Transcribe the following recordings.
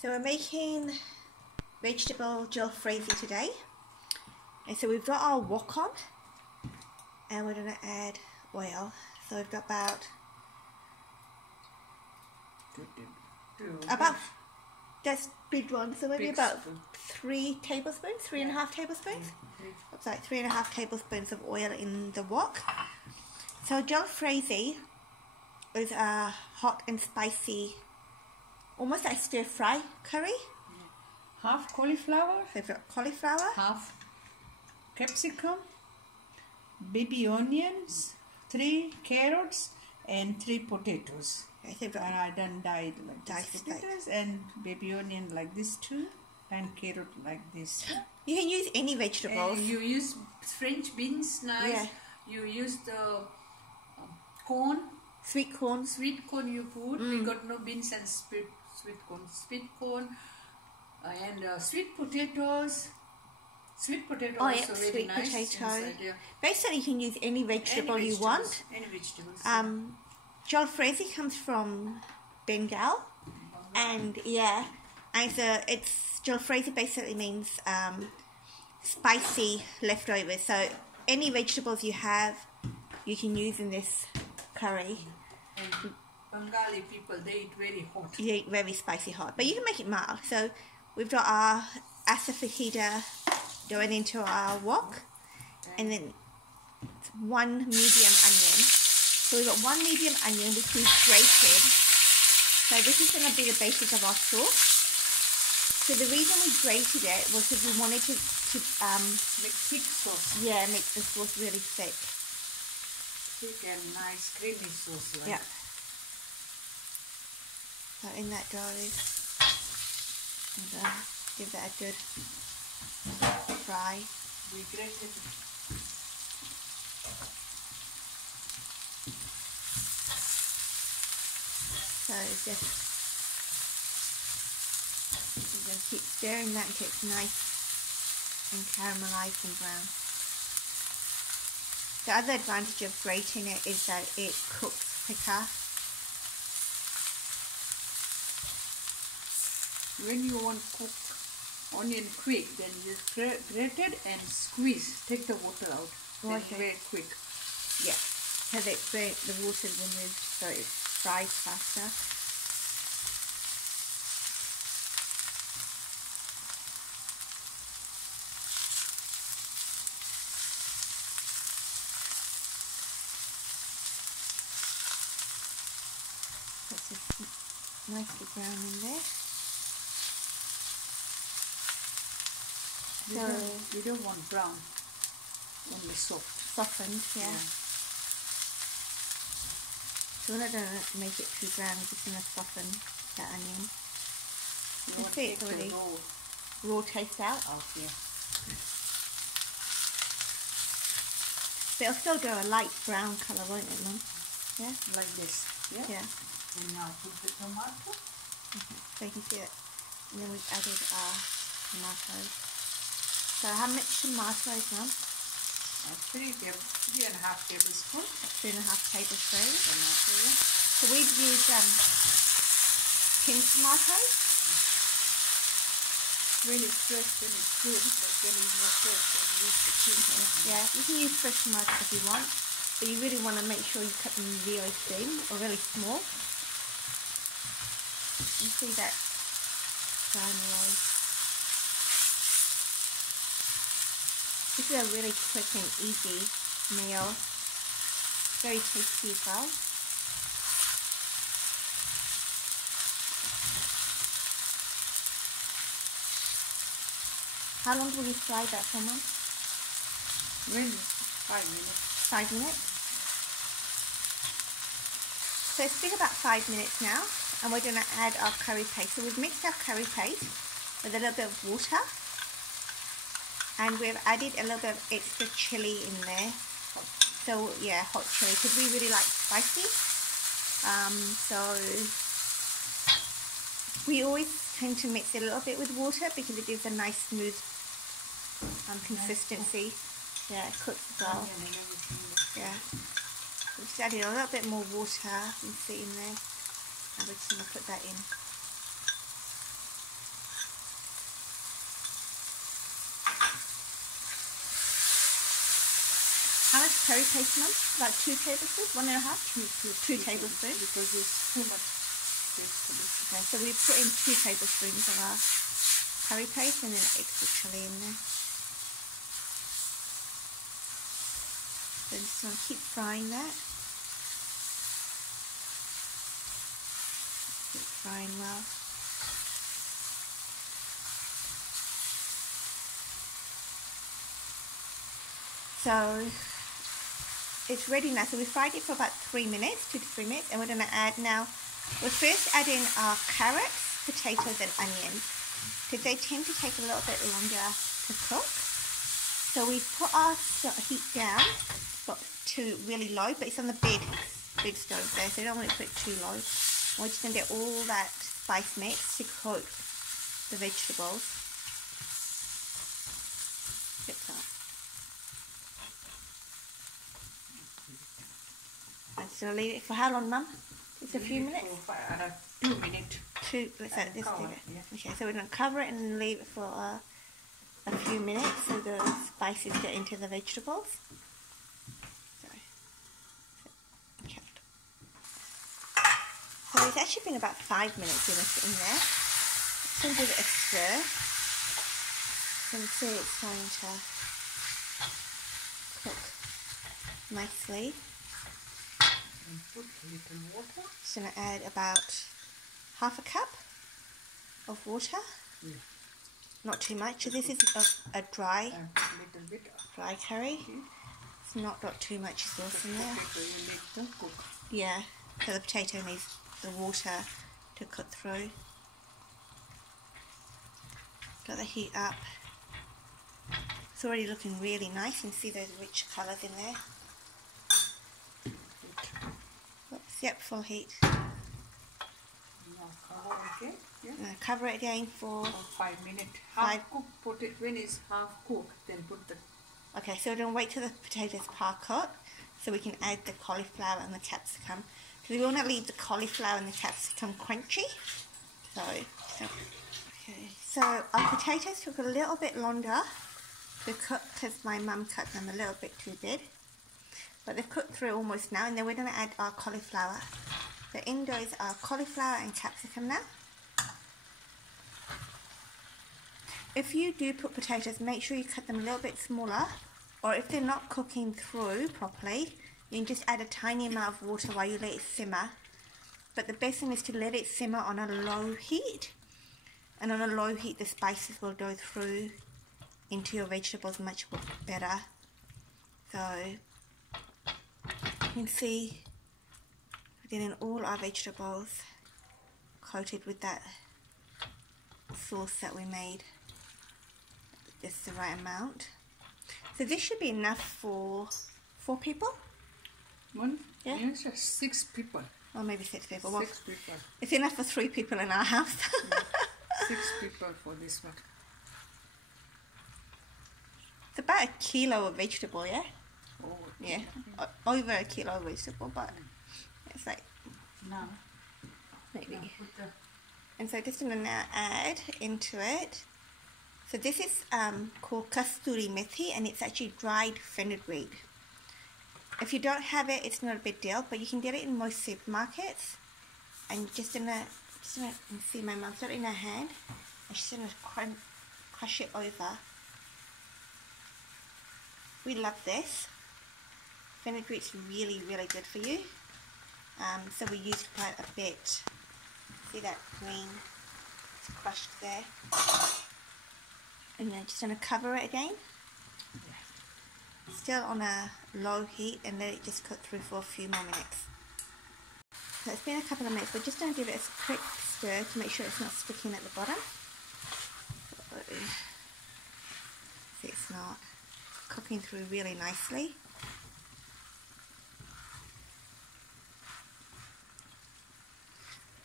So we're making vegetable jalfrezi today. And so we've got our wok on and we're going to add oil. So we've got about that's big one, so maybe about 3 tablespoons, 3.5 tablespoons. Looks like 3.5 tablespoons of oil in the wok. So jalfrezi is a hot and spicy, almost like stir fry curry. Half cauliflower. So we've got cauliflower. Half capsicum, baby onions, 3 carrots and 3 potatoes. Okay, so and I done dyed like diced potatoes and baby onion like this too, and carrot like this. You can use any vegetables. You use French beans, nice. Yeah. You use the corn. Sweet corn. Sweet corn you put. We got no beans and sweet corn. Sweet corn and sweet potatoes. Sweet potato also very sweet nice. Potato. Inside, yeah. Basically, you can use any vegetable you want. Any vegetables. Jalfrezi comes from Bengal, and so it's Jalfrezi basically means spicy leftovers. So any vegetables you have, you can use in this curry. And Bengali people, they eat very hot. You eat very spicy hot, but you can make it mild. So we've got our asafoetida going into our wok, and then 1 medium onion. So we've got 1 medium onion which we've grated. So this is going to be the basis of our sauce. So the reason we grated it was because we wanted to make thick sauce. Yeah, make the sauce really thick. Thick and nice creamy sauce. Like. Yeah. So in that goes, and give that a good fry. We grated. So just we're going to keep stirring that until it's nice and caramelized and brown. The other advantage of grating it is that it cooks quicker. When you want to cook onion quick, then you grate it and squeeze. Take the water out. Okay. Very quick. Yeah, because the water removed, so it fries faster. That's just nicely brown in there. You don't want brown, only soft. Softened, yeah. So we're not going to make it too brown, we're just going to soften the onion. You want to take the raw taste out. Oh, yeah. But it'll still go a light brown colour, won't it, Mum? Yeah? Like this. Yeah? Yeah. And now put the tomato. So you can see it. And then we've added our tomatoes. So how much tomatoes, Mum? 3.5 tablespoons. 3.5 tablespoons. Tomato, yeah. So we've used tin tomatoes. When it's fresh, then it's good, but when it's not fresh, then use the tin tomatoes. Yeah, you can use fresh tomatoes if you want, but you really want to make sure you cut them really thin or really small. You see that brown away. This is a really quick and easy meal. Very tasty as well. How long will you fry that for, Mum? Really? 5 minutes. 5 minutes? So it's been about 5 minutes now, and we're going to add our curry paste. So we've mixed our curry paste with a little bit of water. And we've added a little bit of extra chili in there. So yeah, hot chili, because we really like spicy. So we always tend to mix it a little bit with water because it gives a nice smooth consistency. Yeah, it cooks as well. Yeah. We just added a little bit more water, you can see in there. And we're just going to put that in. curry paste, Mum? About 2 tablespoons, 1.5? 2 tablespoons. Because it's too much vegetables. Okay, so we put in 2 tablespoons of our curry paste and then extra chili in there. So just want to keep frying that. Keep frying well. So it's ready now. So we fried it for about 3 minutes, 2 to 3 minutes, and we're going to add now. We're first adding our carrots, potatoes, and onions because they tend to take a little bit longer to cook. So we put our heat down to really low, but it's on the big stove there, so you don't want to put it too low. We're just going to get all that spice mix to coat the vegetables. Get that. So leave it for how long, Mum? Just a few minutes? For 2 minutes. Let's add this to it. Yeah. Okay, so we're going to cover it and leave it for a few minutes so the spices get into the vegetables. So it's actually been about 5 minutes in there. Just going to give it a stir. You can see it's starting to cook nicely. And put a little water. Just going to add about half a cup of water. Yeah. Not too much. So this is a dry, little bit. Dry curry. Okay. It's not got too much sauce in there. Potato you need to cook. Yeah. So the potato needs the water to cook through. Got the heat up. It's already looking really nice. You can see those rich colours in there. Oops, yep, full heat. Now cover again. Yeah. Cover it again for 5 minutes. Half cook. Put it when it's half cooked. Then put the. Okay, so we're going to wait till the potatoes are cooked so we can add the cauliflower and the capsicum. Because we want to leave the cauliflower and the capsicum crunchy. So our potatoes took a little bit longer to cook because my mum cut them a little bit too big. But they've cooked through almost now, and then we're going to add our cauliflower. So in goes our cauliflower and capsicum now. If you do put potatoes, make sure you cut them a little bit smaller, or if they're not cooking through properly, you can just add a tiny amount of water while you let it simmer. But the best thing is to let it simmer on a low heat, and on a low heat the spices will go through into your vegetables much better. So you can see we're getting all our vegetables coated with that sauce that we made, just the right amount. So this should be enough for 4 people. One? Yeah. Yes, 6 people. Or maybe 6 people. 6 people. It's enough for 3 people in our house. Yeah. 6 people for this one. It's about a kilo of vegetable, yeah? Oh, Yeah, over a kilo of vegetable, but it's like now. maybe. Now put the. And so just going to now add into it. So this is called kasturi methi, and it's actually dried fenugreek. If you don't have it, it's not a big deal, but you can get it in most supermarkets. And just gonna see my mum's got it in her hand, and she's gonna crush it over. We love this. Fenugreek's really, really good for you. So we used quite a bit. See that green? It's crushed there. And then just gonna cover it again. Still on a low heat, and let it just cook through for a few more minutes. So it's been a couple of minutes. We're just going to give it a quick stir to make sure it's not sticking at the bottom. See, it's not. It's cooking through really nicely.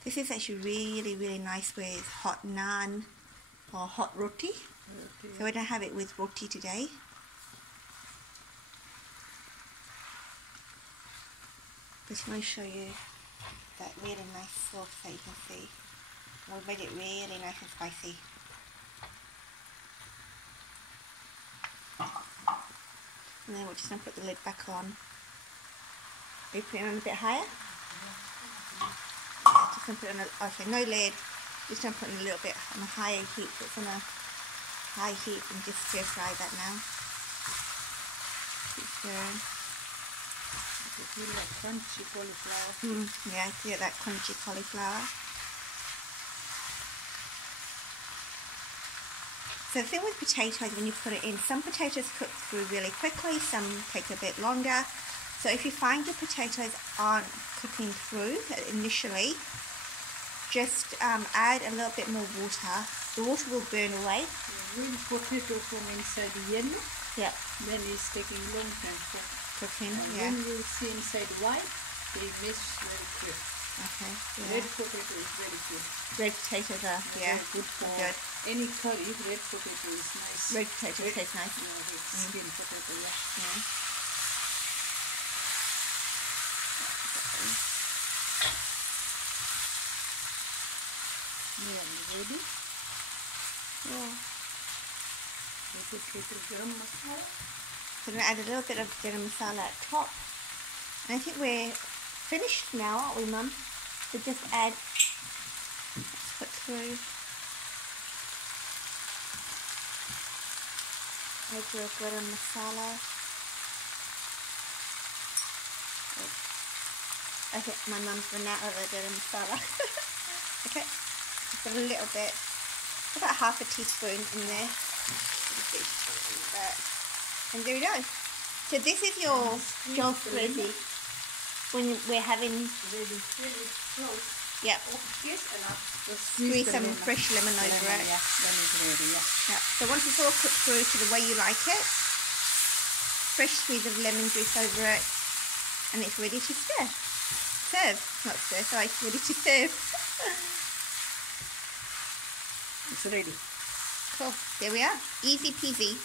This is actually really, really nice with hot naan or hot roti. So we're going to have it with roti today. Just want to show you that really nice sauce that you can see. We've made it really nice and spicy. And then we're just going to put the lid back on. Are you putting it on a bit higher? Just gonna put it on a, okay, no lid. Just gonna put it a little bit on a higher heat. So it's on a high heat and just stir fry that now. Keep stirring. You feel like crunchy cauliflower. Yeah, I get that crunchy cauliflower. So the thing with potatoes, when you put it in, some potatoes cook through really quickly, some take a bit longer. So if you find your potatoes aren't cooking through initially, just add a little bit more water. The water will burn away. When potato from inside yellow, Yeah. then it's taking long time to Cooking, and yeah. when you see inside white, they miss very quick. Okay, yeah. Red potato is very good. Red potatoes are, yeah, Very good for good. any curry. Red potato is nice. Red potatoes taste nice. Yeah, red skin potato, yeah. Yeah. Nearly ready. Yeah. We put little garam masala. So I'm going to add a little bit of garam masala at top. And I think we're finished now, aren't we, Mum? So just add, let's put through, add your garam masala. I think my mum's run out of the garam masala. Okay, just a little bit, about half a teaspoon in there. And there we go. So this is your Jalfrezi when we're having, Ready. When it's close. yeah, Yes, and I'll just squeeze the some lemon. fresh lemon over it. Yeah, then it's ready, yeah. Yeah. So once it's all cooked through to the way you like it, fresh squeeze of lemon juice over it, and it's ready to stir. Serve, not stir, sorry, ready to serve. It's ready. Cool, there we are, easy peasy.